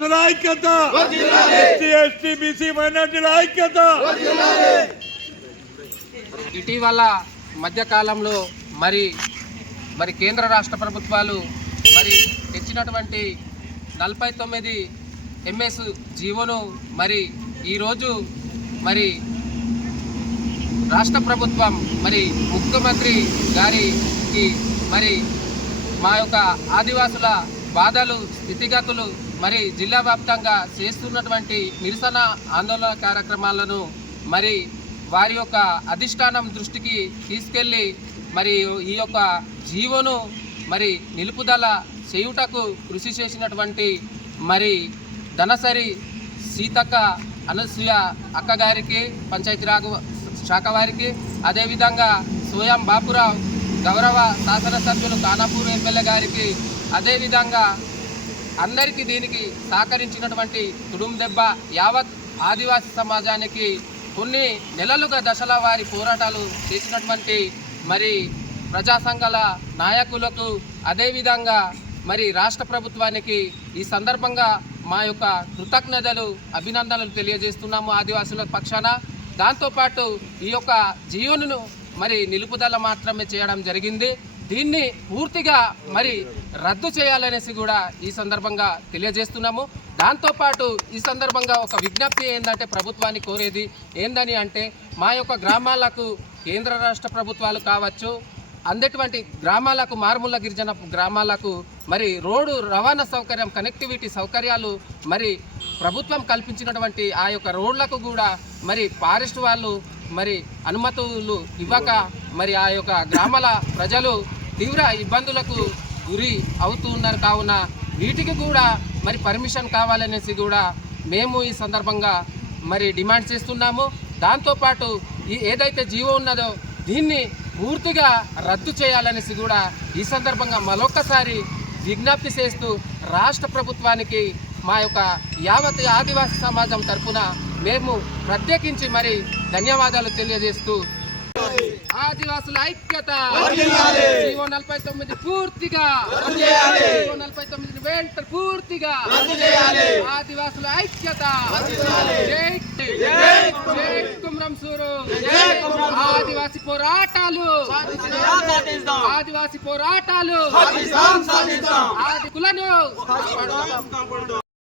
ఐక్యత ST ST BC మైనార్టీల ఐక్యత ఇటీవల మధ్యకాలంలో మరి మరి కేంద్ర రాష్ట్ర ప్రభుత్వాలు మరి తెచ్చినటువంటి నలభై తొమ్మిది ఎంఎస్ జీవోను మరి ఈరోజు మరి రాష్ట్ర ప్రభుత్వం మరి ముఖ్యమంత్రి గారికి మరి మా యొక్క ఆదివాసుల బాధలు స్థితిగతులు మరి జిల్లా వ్యాప్తంగా చేస్తున్నటువంటి నిరసన ఆందోళన కార్యక్రమాలను మరి వారి యొక్క అధిష్టానం దృష్టికి తీసుకెళ్ళి మరి ఈ యొక్క జీవోను మరి నిలుపుదల చేయుటకు కృషి చేసినటువంటి మరి ధనసరి సీతక్క అనసూయ అక్కగారికి పంచాయతీరాజ్ శాఖ వారికి అదేవిధంగా సోయం బాపురావు గౌరవ శాసనసభ్యులు కానాపూర్ ఎమ్మెల్యే గారికి అదేవిధంగా అందరికీ దీనికి సహకరించినటువంటి తుడుం దెబ్బ యావత్ ఆదివాసీ సమాజానికి కొన్ని నెలలుగా దశల వారి పోరాటాలు చేసినటువంటి మరి ప్రజా సంఘాల నాయకులకు అదేవిధంగా మరి రాష్ట్ర ప్రభుత్వానికి ఈ సందర్భంగా మా యొక్క కృతజ్ఞతలు అభినందనలు తెలియజేస్తున్నాము ఆదివాసుల పక్షాన. దాంతోపాటు ఈ యొక్క జియోను మరి నిలుపుదల మాత్రమే చేయడం జరిగింది. దీన్ని పూర్తిగా మరి రద్దు చేయాలనేసి కూడా ఈ సందర్భంగా తెలియజేస్తున్నాము. దాంతోపాటు ఈ సందర్భంగా ఒక విజ్ఞప్తి ఏంటంటే ప్రభుత్వాన్ని కోరేది ఏందని అంటే మా యొక్క గ్రామాలకు కేంద్ర రాష్ట్ర ప్రభుత్వాలు కావచ్చు అందటువంటి గ్రామాలకు మారుమూల గిరిజన గ్రామాలకు మరి రోడ్డు రవాణా సౌకర్యం కనెక్టివిటీ సౌకర్యాలు మరి ప్రభుత్వం కల్పించినటువంటి ఆ యొక్క రోడ్లకు కూడా మరి ఫారెస్ట్ వాళ్ళు మరి అనుమతులు ఇవ్వక మరి ఆ యొక్క గ్రామాల ప్రజలు తీవ్ర ఇబ్బందులకు గురి అవుతూ ఉన్నారు. కావున వీటికి కూడా మరి పర్మిషన్ కావాలనేసి కూడా మేము ఈ సందర్భంగా మరి డిమాండ్ చేస్తున్నాము. దాంతోపాటు ఈ ఏదైతే జీవో ఉన్నదో దీన్ని పూర్తిగా రద్దు చేయాలనేసి కూడా ఈ సందర్భంగా మరొకసారి విజ్ఞప్తి చేస్తూ రాష్ట్ర ప్రభుత్వానికి మా యొక్క యావత్ ఆదివాసీ సమాజం తరఫున మేము ప్రత్యేకించి మరి ధన్యవాదాలు తెలియజేస్తూ ఆదివాసుల ఐక్యత! నలభై తొమ్మిది పూర్తిగా. నలభై తొమ్మిది వెంట పూర్తిగా. ఆదివాసుల ఐక్యత. కుమ్రం. సూరు. ఆదివాసి పోరాటాలు. ఆదివాసి పోరాటాలు. ఆది కులను